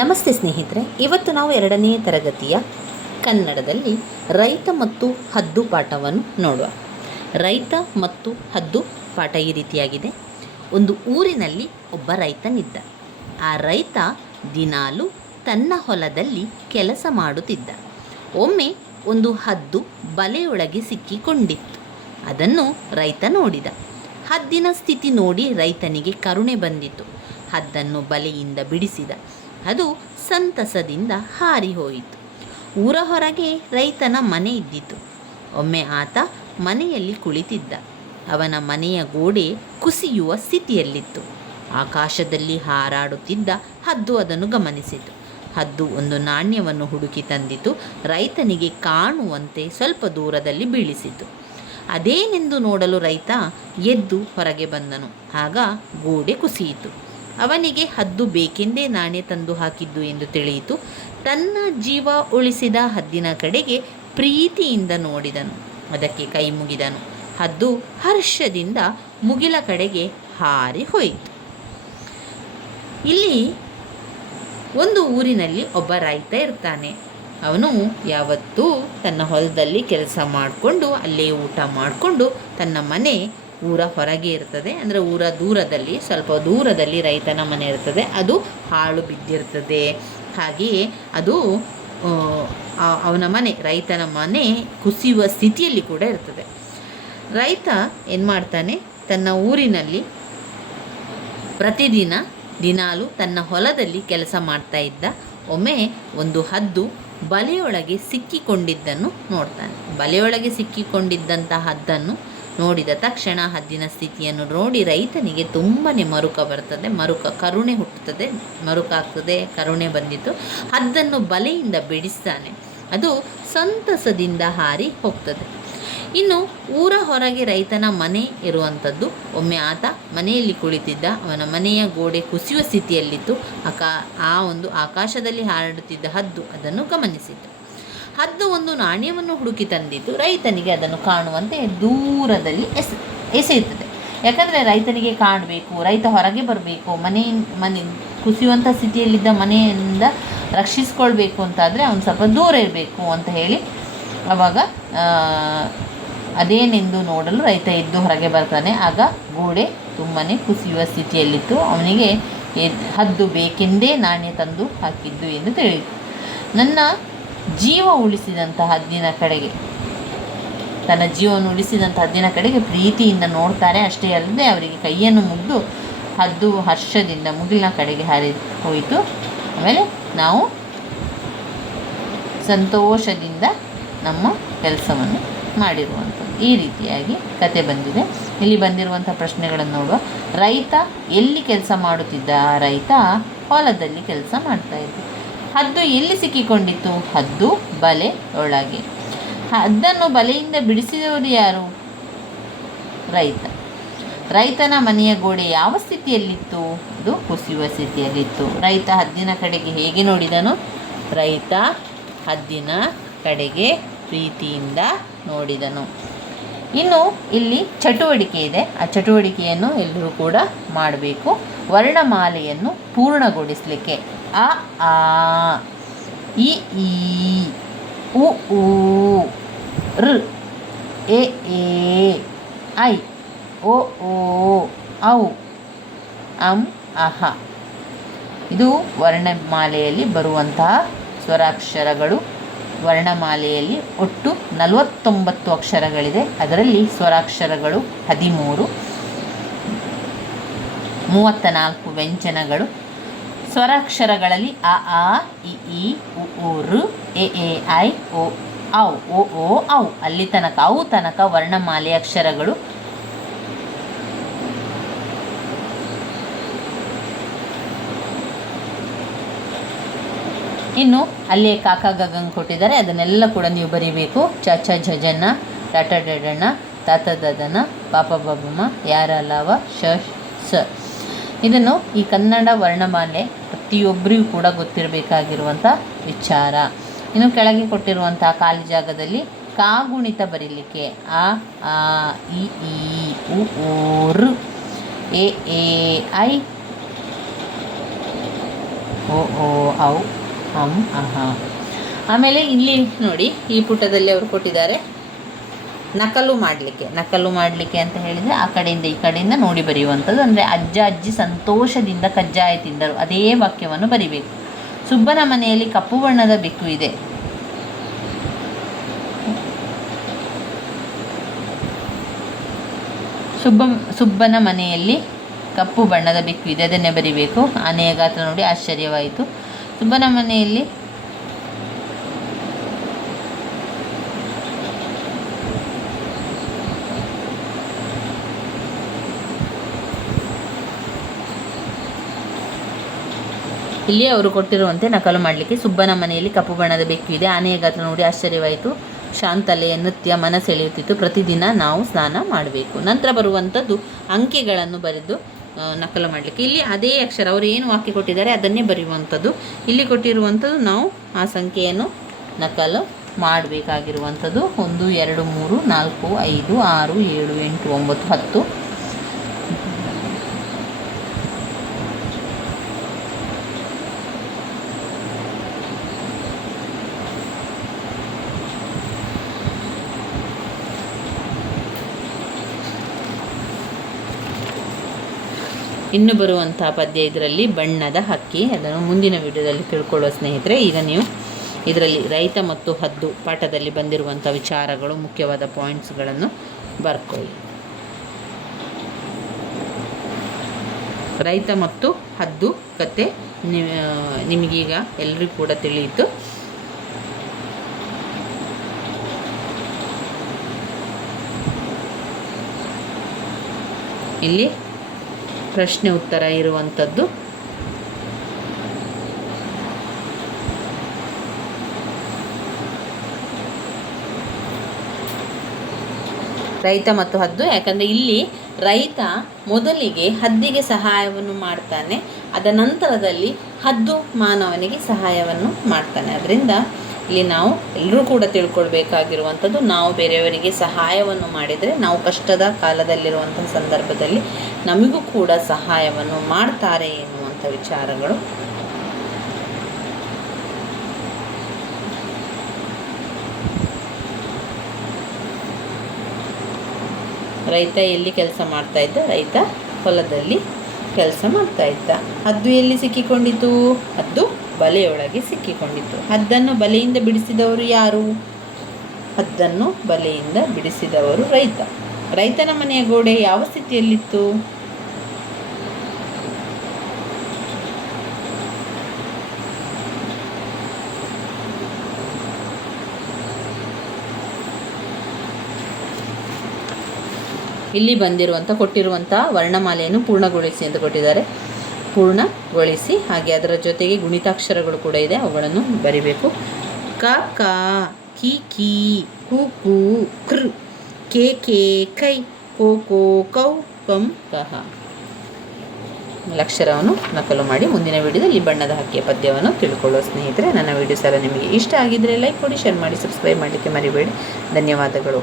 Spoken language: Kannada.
ನಮಸ್ತೆ ಸ್ನೇಹಿತರೆ, ಇವತ್ತು ನಾವು 2ನೇ ತರಗತಿಯ ಕನ್ನಡದಲ್ಲಿ ರೈತ ಮತ್ತು ಹದ್ದು ಪಾಠವನ್ನು ನೋಡುವ. ರೈತ ಮತ್ತು ಹದ್ದು ಪಾಠ ಈ ರೀತಿಯಾಗಿದೆ. ಒಂದು ಊರಿನಲ್ಲಿ ಒಬ್ಬ ರೈತನಿದ್ದ. ಆ ರೈತ ದಿನಾಲು ತನ್ನ ಹೊಲದಲ್ಲಿ ಕೆಲಸ ಮಾಡುತ್ತಿದ್ದ. ಒಮ್ಮೆ ಒಂದು ಹದ್ದು ಬಲೆಯೊಳಗೆ ಸಿಕ್ಕಿಕೊಂಡಿತ್ತು. ಅದನ್ನು ರೈತ ನೋಡಿದ. ಹದ್ದಿನ ಸ್ಥಿತಿ ನೋಡಿ ರೈತನಿಗೆ ಕರುಣೆ ಬಂದಿತು. ಹದ್ದನ್ನು ಬಲೆಯಿಂದ ಬಿಡಿಸಿದ. ಅದು ಸಂತಸದಿಂದ ಹಾರಿ ಹೋಯಿತು. ಊರ ಹೊರಗೆ ರೈತನ ಮನೆ ಇದ್ದಿತು. ಒಮ್ಮೆ ಆತ ಮನೆಯಲ್ಲಿ ಕುಳಿತಿದ್ದ. ಅವನ ಮನೆಯ ಗೋಡೆ ಕುಸಿಯುವ ಸ್ಥಿತಿಯಲ್ಲಿತ್ತು. ಆಕಾಶದಲ್ಲಿ ಹಾರಾಡುತ್ತಿದ್ದ ಹದ್ದು ಅದನ್ನು ಗಮನಿಸಿತು. ಹದ್ದು ಒಂದು ನಾಣ್ಯವನ್ನು ಹುಡುಕಿ ತಂದಿತು. ರೈತನಿಗೆ ಕಾಣುವಂತೆ ಸ್ವಲ್ಪ ದೂರದಲ್ಲಿ ಬೀಳಿಸಿತು. ಅದೇನೆಂದು ನೋಡಲು ರೈತ ಎದ್ದು ಹೊರಗೆ ಬಂದನು. ಆಗ ಗೋಡೆ ಕುಸಿಯಿತು. ಅವನಿಗೆ ಹದ್ದು ಬೇಕೆಂದೇ ನಾಣ್ಯ ತಂದು ಹಾಕಿದ್ದು ಎಂದು ತಿಳಿಯಿತು. ತನ್ನ ಜೀವ ಉಳಿಸಿದ ಹದ್ದಿನ ಕಡೆಗೆ ಪ್ರೀತಿಯಿಂದ ನೋಡಿದನು. ಅದಕ್ಕೆ ಕೈ ಮುಗಿದನು. ಹದ್ದು ಹರ್ಷದಿಂದ ಮುಗಿಲ ಕಡೆಗೆ ಹಾರಿ ಹೋಯಿತು. ಇಲ್ಲಿ ಒಂದು ಊರಿನಲ್ಲಿ ಒಬ್ಬ ರೈತ ಇರ್ತಾನೆ. ಅವನು ಯಾವತ್ತೂ ತನ್ನ ಹೊಲದಲ್ಲಿ ಕೆಲಸ ಮಾಡಿಕೊಂಡು ಅಲ್ಲೇ ಊಟ ಮಾಡಿಕೊಂಡು ತನ್ನ ಮನೆ ಊರ ಹೊರಗೆ ಇರ್ತದೆ. ಅಂದರೆ ಊರ ದೂರದಲ್ಲಿ, ಸ್ವಲ್ಪ ದೂರದಲ್ಲಿ ರೈತನ ಮನೆ ಇರ್ತದೆ. ಅದು ಹಾಳು ಬಿದ್ದಿರ್ತದೆ. ಹಾಗೆಯೇ ಅದು ಅವನ ಮನೆ, ರೈತನ ಮನೆ ಕುಸಿಯುವ ಸ್ಥಿತಿಯಲ್ಲಿ ಕೂಡ ಇರ್ತದೆ. ರೈತ ಏನು ಮಾಡ್ತಾನೆ, ತನ್ನ ಊರಿನಲ್ಲಿ ದಿನಾಲು ತನ್ನ ಹೊಲದಲ್ಲಿ ಕೆಲಸ ಮಾಡ್ತಾ ಇದ್ದ. ಒಮ್ಮೆ ಒಂದು ಹದ್ದು ಬಲೆಯೊಳಗೆ ಸಿಕ್ಕಿಕೊಂಡಿದ್ದನ್ನು ನೋಡ್ತಾನೆ. ಬಲೆಯೊಳಗೆ ಸಿಕ್ಕಿಕೊಂಡಿದ್ದಂಥ ಹದ್ದನ್ನು ನೋಡಿದ ತಕ್ಷಣ ಹದ್ದಿನ ಸ್ಥಿತಿಯನ್ನು ನೋಡಿ ರೈತನಿಗೆ ತುಂಬಾ ಮರುಕ ಬರ್ತದೆ. ಕರುಣೆ ಹುಟ್ಟುತ್ತದೆ. ಮರುಕಾಗ್ತದೆ, ಕರುಣೆ ಬಂದಿತ್ತು. ಹದ್ದನ್ನು ಬಲೆಯಿಂದ ಬಿಡಿಸ್ತಾನೆ. ಅದು ಸಂತಸದಿಂದ ಹಾರಿ ಹೋಗ್ತದೆ. ಇನ್ನು ಊರ ಹೊರಗೆ ರೈತನ ಮನೆ ಇರುವಂಥದ್ದು. ಒಮ್ಮೆ ಆತ ಮನೆಯಲ್ಲಿ ಕುಳಿತಿದ್ದ. ಅವನ ಮನೆಯ ಗೋಡೆ ಕುಸಿಯುವ ಸ್ಥಿತಿಯಲ್ಲಿತ್ತು. ಆ ಒಂದು ಆಕಾಶದಲ್ಲಿ ಹಾರಾಡುತ್ತಿದ್ದ ಹದ್ದು ಅದನ್ನು ಗಮನಿಸಿತು. ಹದ್ದು ಒಂದು ನಾಣ್ಯವನ್ನು ಹುಡುಕಿ ತಂದಿದ್ದು. ರೈತನಿಗೆ ಅದನ್ನು ಕಾಣುವಂತೆ ದೂರದಲ್ಲಿ ಎಸೆಯುತ್ತದೆ. ಯಾಕಂದರೆ ರೈತನಿಗೆ ಕಾಣಬೇಕು, ರೈತ ಹೊರಗೆ ಬರಬೇಕು, ಮನೆ ಕುಸಿಯುವಂಥ ಸ್ಥಿತಿಯಲ್ಲಿದ್ದ ಮನೆಯಿಂದ ರಕ್ಷಿಸ್ಕೊಳ್ಬೇಕು ಅಂತಾದರೆ ಅವನು ಸ್ವಲ್ಪ ದೂರ ಇರಬೇಕು ಅಂತ ಹೇಳಿ ಆವಾಗ ಅದೇನೆಂದು ನೋಡಲು ರೈತ ಎದ್ದು ಹೊರಗೆ ಬರ್ತಾನೆ. ಆಗ ಗೋಡೆ ತುಂಬಾ ಕುಸಿಯುವ ಸ್ಥಿತಿಯಲ್ಲಿತ್ತು. ಅವನಿಗೆ ಹದ್ದು ಬೇಕೆಂದೇ ನಾಣ್ಯ ತಂದು ಹಾಕಿದ್ದು ಎಂದು ತಿಳಿಯಿತು. ನನ್ನ ಜೀವ ಉಳಿಸಿದಂಥ ಹದ್ದಿನ ಕಡೆಗೆ, ತನ್ನ ಜೀವವನ್ನು ಉಳಿಸಿದಂಥ ಹದ್ದಿನ ಕಡೆಗೆ ಪ್ರೀತಿಯಿಂದ ನೋಡ್ತಾರೆ. ಅಷ್ಟೇ ಅಲ್ಲದೆ ಅವರಿಗೆ ಕೈಯನ್ನು ಮುಗಿದು ಹದ್ದು ಹರ್ಷದಿಂದ ಮುಗಿಲಿನ ಕಡೆಗೆ ಹಾರಿ ಹೋಯಿತು. ಆಮೇಲೆ ನಾವು ಸಂತೋಷದಿಂದ ನಮ್ಮ ಕೆಲಸವನ್ನು ಮಾಡಿರುವಂಥದ್ದು. ಈ ರೀತಿಯಾಗಿ ಕತೆ ಬಂದಿದೆ. ಇಲ್ಲಿ ಬಂದಿರುವಂಥ ಪ್ರಶ್ನೆಗಳನ್ನು ನೋಡುವ. ರೈತ ಎಲ್ಲಿ ಕೆಲಸ ಮಾಡುತ್ತಿದ್ದ? ರೈತ ಹೊಲದಲ್ಲಿ ಕೆಲಸ ಮಾಡ್ತಾ ಇದ್ದ. ಹದ್ದು ಎಲ್ಲಿ ಸಿಕ್ಕಿಕೊಂಡಿತ್ತು? ಹದ್ದು ಬಲೆ ಒಳಗೆ. ಹದ್ದನ್ನು ಬಲೆಯಿಂದ ಬಿಡಿಸಿದವರು ಯಾರು? ರೈತ. ರೈತನ ಮನೆಯ ಗೋಡೆ ಯಾವ ಸ್ಥಿತಿಯಲ್ಲಿತ್ತು? ಅದು ಕುಸಿಯುವ ಸ್ಥಿತಿಯಲ್ಲಿತ್ತು. ರೈತ ಹದ್ದಿನ ಕಡೆಗೆ ಹೇಗೆ ನೋಡಿದನು? ರೈತ ಹದ್ದಿನ ಕಡೆಗೆ ಪ್ರೀತಿಯಿಂದ ನೋಡಿದನು. ಇನ್ನು ಇಲ್ಲಿ ಚಟುವಟಿಕೆ ಇದೆ. ಆ ಚಟುವಟಿಕೆಯನ್ನು ಎಲ್ಲರೂ ಕೂಡ ಮಾಡಬೇಕು. ವರ್ಣಮಾಲೆಯನ್ನು ಪೂರ್ಣಗೊಳಿಸಲಿಕ್ಕೆ ಅ ಆ ಇ ಈ ಉ ಊ ಋ ಎ ಏ ಐ ಓ ಓ ಔ ಅಂ ಅಹ. ಇದು ವರ್ಣಮಾಲೆಯಲ್ಲಿ ಬರುವಂತಹ ಸ್ವರಾಕ್ಷರಗಳು. ವರ್ಣಮಾಲೆಯಲ್ಲಿ ಒಟ್ಟು 49 ಅಕ್ಷರಗಳಿದೆ. ಅದರಲ್ಲಿ ಸ್ವರಾಕ್ಷರಗಳು 13, 34 ವ್ಯಂಜನಗಳು. ಸ್ವರಾಕ್ಷರಗಳಲ್ಲಿ ಅ ಆ ಇ ಈ ಉ ಊ ಋ ಎ ಎ ಐ ಓ ಔ ಓ ಓ ಔ ಅಲ್ಲಿ ತನಕ, ಅವು ತನಕ ವರ್ಣಮಾಲೆ ಅಕ್ಷರಗಳು. ಇನ್ನು ಅಲ್ಲೇ ಕಾಕ ಗಗಂಗ್ ಕೊಟ್ಟಿದ್ದಾರೆ. ಅದನ್ನೆಲ್ಲ ಕೂಡ ನೀವು ಬರೀಬೇಕು. ಚ ಛ ಝಜನ, ಟಟ ಡಡಣ, ತಾತ ದದನ, ಪಾಪ ಬಬಮ, ಯಾರ ಲಾವ, ಶ ಸ. ಇದನ್ನು ಈ ಕನ್ನಡ ವರ್ಣಮಾಲೆ ಪ್ರತಿಯೊಬ್ಬರಿಗೂ ಕೂಡ ಗೊತ್ತಿರಬೇಕಾಗಿರುವಂಥ ವಿಚಾರ. ಇನ್ನು ಕೆಳಗೆ ಕೊಟ್ಟಿರುವಂಥ ಖಾಲಿ ಜಾಗದಲ್ಲಿ ಕಾಗುಣಿತ ಬರೀಲಿಕ್ಕೆ ಅ ಆ ಇ ಈ ಉ ಊ ಋ ಎ ಎ ಐ ಓ ಓ ಔ ಅಂ ಅಹ. ಆಮೇಲೆ ಇಲ್ಲಿ ನೋಡಿ ಈ ಪುಟದಲ್ಲಿ ಅವರು ಕೊಟ್ಟಿದ್ದಾರೆ ನಕಲು ಮಾಡಲಿಕ್ಕೆ ಅಂತ ಹೇಳಿದರೆ ಆ ಕಡೆಯಿಂದ ಈ ಕಡೆಯಿಂದ ನೋಡಿ ಬರೆಯುವಂಥದ್ದು. ಅಂದರೆ ಅಜ್ಜ ಅಜ್ಜಿ ಸಂತೋಷದಿಂದ ಕಜ್ಜಾಯ ತಿಂದರು, ಅದೇ ವಾಕ್ಯವನ್ನು ಬರಿಬೇಕು. ಸುಬ್ಬನ ಮನೆಯಲ್ಲಿ ಕಪ್ಪು ಬಣ್ಣದ ಬೆಕ್ಕು ಇದೆ. ಸುಬ್ಬನ ಮನೆಯಲ್ಲಿ ಕಪ್ಪು ಬಣ್ಣದ ಬೆಕ್ಕು ಇದೆ, ಅದನ್ನೇ ಬರಿಬೇಕು. ಆನೆಯ ಗಾತ್ರ ನೋಡಿ ಆಶ್ಚರ್ಯವಾಯಿತು. ಸುಬ್ಬನ ಮನೆಯಲ್ಲಿ ಇಲ್ಲಿ ಅವರು ಕೊಟ್ಟಿರುವಂತೆ ನಕಲು ಮಾಡಲಿಕ್ಕೆ ಸುಬ್ಬನ ಮನೆಯಲ್ಲಿ ಕಪ್ಪು ಬಣ್ಣದ ಬೆಕ್ಕು ಇದೆ, ಆನೆಯ ಗಾತ್ರ ನೋಡಿ ಆಶ್ಚರ್ಯವಾಯಿತು, ಶಾಂತಲೆಯ ನೃತ್ಯ ಮನ ಸೆಳೆಯುತ್ತಿತ್ತು, ಪ್ರತಿದಿನ ನಾವು ಸ್ನಾನ ಮಾಡಬೇಕು. ನಂತರ ಬರುವಂಥದ್ದು ಅಂಕೆಗಳನ್ನು ಬರೆದು ನಕಲು ಮಾಡಲಿಕ್ಕೆ. ಇಲ್ಲಿ ಅದೇ ಅಕ್ಷರ ಅವರು ಏನು ವಾಕ್ಯ ಕೊಟ್ಟಿದ್ದಾರೆ ಅದನ್ನೇ ಬರೆಯುವಂಥದ್ದು. ಇಲ್ಲಿ ಕೊಟ್ಟಿರುವಂಥದ್ದು ನಾವು ಆ ಸಂಖ್ಯೆಯನ್ನು ನಕಲು ಮಾಡಬೇಕಾಗಿರುವಂಥದ್ದು. 1 2 3 4 5 6 7 8 9 10. ಇನ್ನು ಬರುವಂಥ ಪದ್ಯ ಇದರಲ್ಲಿ ಬಣ್ಣದ ಹಕ್ಕಿ. ಅದನ್ನು ಮುಂದಿನ ವಿಡಿಯೋದಲ್ಲಿ ತಿಳ್ಕೊಳ್ಳುವ ಸ್ನೇಹಿತರೆ. ಈಗ ನೀವು ಇದರಲ್ಲಿ ರೈತ ಮತ್ತು ಹದ್ದು ಪಾಠದಲ್ಲಿ ಬಂದಿರುವಂಥ ವಿಚಾರಗಳು, ಮುಖ್ಯವಾದ ಪಾಯಿಂಟ್ಸ್ಗಳನ್ನು ಬರ್ಕೊಳ್ಳಿ. ರೈತ ಮತ್ತು ಹದ್ದು ಕತೆ ನಿಮಗೀಗ ಎಲ್ಲರಿಗೂ ಕೂಡ ತಿಳಿಯಿತು. ಇಲ್ಲಿ ಪ್ರಶ್ನೆ ಉತ್ತರ ಇರುವಂಥದ್ದು. ರೈತ ಮತ್ತು ಹದ್ದು, ಯಾಕಂದರೆ ಇಲ್ಲಿ ರೈತ ಮೊದಲಿಗೆ ಹದ್ದಿಗೆ ಸಹಾಯವನ್ನು ಮಾಡ್ತಾನೆ, ಅದ ನಂತರದಲ್ಲಿ ಹದ್ದು ಮಾನವನಿಗೆ ಸಹಾಯವನ್ನು ಮಾಡ್ತಾನೆ. ಅದರಿಂದ ಇಲ್ಲಿ ನಾವು ಎಲ್ಲರೂ ಕೂಡ ತಿಳ್ಕೊಳ್ಬೇಕಾಗಿರುವಂಥದ್ದು, ನಾವು ಬೇರೆಯವರಿಗೆ ಸಹಾಯವನ್ನು ಮಾಡಿದರೆ ನಾವು ಕಷ್ಟದ ಕಾಲದಲ್ಲಿರುವಂತಹ ಸಂದರ್ಭದಲ್ಲಿ ನಮಗೂ ಕೂಡ ಸಹಾಯವನ್ನು ಮಾಡ್ತಾರೆ ಎನ್ನುವಂಥ ವಿಚಾರಗಳು. ರೈತ ಎಲ್ಲಿ ಕೆಲಸ ಮಾಡ್ತಾ ಇದ್ದ? ರೈತ ಹೊಲದಲ್ಲಿ ಕೆಲಸ ಮಾಡ್ತಾ ಇದ್ದ. ಹದ್ದು ಎಲ್ಲಿ ಸಿಕ್ಕಿಕೊಂಡಿತು? ಹದ್ದು ಬಲೆಯೊಳಗೆ ಸಿಕ್ಕಿಕೊಂಡಿತು. ಹದ್ದನ್ನು ಬಲೆಯಿಂದ ಬಿಡಿಸಿದವರು ಯಾರು? ಹದ್ದನ್ನು ಬಲೆಯಿಂದ ಬಿಡಿಸಿದವರು ರೈತ. ರೈತನ ಮನೆಯ ಗೋಡೆ ಯಾವ ಸ್ಥಿತಿಯಲ್ಲಿತ್ತು? ಇಲ್ಲಿ ಕೊಟ್ಟಿರುವಂಥ ವರ್ಣಮಾಲೆಯನ್ನು ಪೂರ್ಣಗೊಳಿಸಿ ಅಂತ ಕೊಟ್ಟಿದ್ದಾರೆ. ಪೂರ್ಣಗೊಳಿಸಿ, ಹಾಗೆ ಅದರ ಜೊತೆಗೆ ಗುಣಿತಾಕ್ಷರಗಳು ಕೂಡ ಇದೆ, ಅವುಗಳನ್ನು ಬರಿಬೇಕು. ಕ ಕ, ಕಿ ಕಿ, ಕು ಕು, ಕೃ, ಕೆ ಕೆ, ಕೈ, ಕೋ ಕೋ, ಕೌ, ಕಂ, ಕಹ. ಅಕ್ಷರವನ್ನು ನಕಲು ಮಾಡಿ ಮುಂದಿನ ವಿಡಿಯೋದಲ್ಲಿ ಬಣ್ಣದ ಹಕ್ಕಿಯ ಪದ್ಯವನ್ನು ತಿಳ್ಕೊಳ್ಳೋ ಸ್ನೇಹಿತರೆ. ನನ್ನ ವಿಡಿಯೋಸ್ ಎಲ್ಲ ನಿಮಗೆ ಇಷ್ಟ ಆಗಿದ್ದರೆ ಲೈಕ್ ಕೊಡಿ, ಶೇರ್ ಮಾಡಿ, ಸಬ್ಸ್ಕ್ರೈಬ್ ಮಾಡಲಿಕ್ಕೆ ಮರಿಬೇಡಿ. ಧನ್ಯವಾದಗಳು.